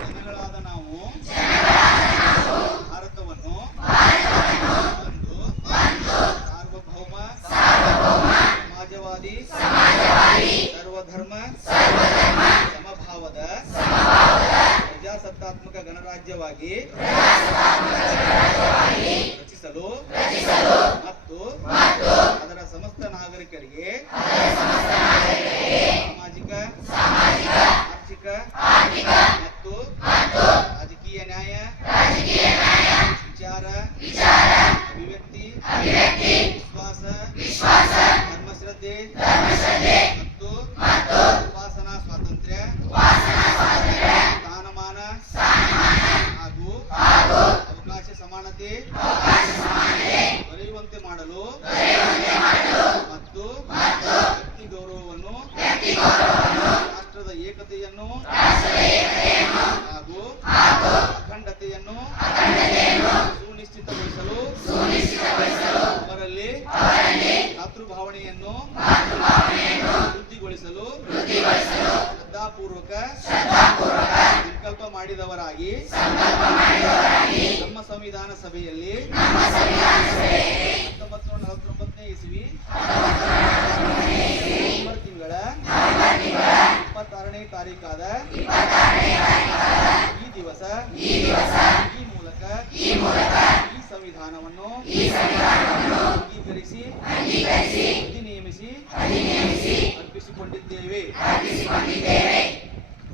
ಜನಗಳಾದ ನಾವು ಭಾರತವನ್ನು ಒಂದು ಸಾರ್ವಭೌಮ ಸಮಾಜವಾದಿ ಸರ್ವಧರ್ಮ ಸಮಭಾವದ ಪ್ರಜಾಸತ್ತಾತ್ಮಕ ಗಣರಾಜ್ಯವಾಗಿ ರಚಿಸಲು ಮತ್ತು ಅದರ ಸಮಸ್ತ ನಾಗರಿಕರಿಗೆ ಸಾಮಾಜಿಕ ಆರ್ಥಿಕ ಮತ್ತು ರಾಜಕೀಯ ನ್ಯಾಯ ವಿಚಾರ ಅಭಿವ್ಯಕ್ತಿ ವಿಶ್ವಾಸ ಧರ್ಮಶ್ರದ್ಧೆ ಮತ್ತು ಉಪಾಸನಾ ಸ್ವಾತಂತ್ರ್ಯ ಸ್ಥಾನಮಾನ ಹಾಗೂ ಅವಕಾಶ ಸಮಾನತೆ ದೊರೆಯುವಂತೆ ಮಾಡಲು ಮತ್ತು ವ್ಯಕ್ತಿ ಗೌರವವನ್ನು ರಾಷ್ಟ್ರದ ಏಕತೆಯನ್ನು ಹಾಗೂ ಅಖಂಡತೆಯನ್ನು ಸುನಿಶ್ಚಿತಗೊಳಿಸಲು ಅವರಲ್ಲಿ ಮಾತೃಭಾವನೆಯನ್ನು ವೃದ್ಧಿಗೊಳಿಸಲು ಶ್ರದ್ಧಾಪೂರ್ವಕ ಸಂಕಲ್ಪ ಮಾಡಿದವರಾಗಿ ನಮ್ಮ ಸಂವಿಧಾನ ಸಭೆಯಲ್ಲಿ 1949ನೇ ಇಸವಿ ನವೆಂಬರ್ ತಿಂಗಳ 26ನೇ ತಾರೀಕಾದ ಈ ದಿವಸ ಈ ಮೂಲಕ ಈ ಸಂವಿಧಾನವನ್ನು ಅಂಗೀಕರಿಸಿ ಅಧಿನಿಯಮಿಸಿ ಅರ್ಪಿಸಿಕೊಂಡಿದ್ದೇವೆ.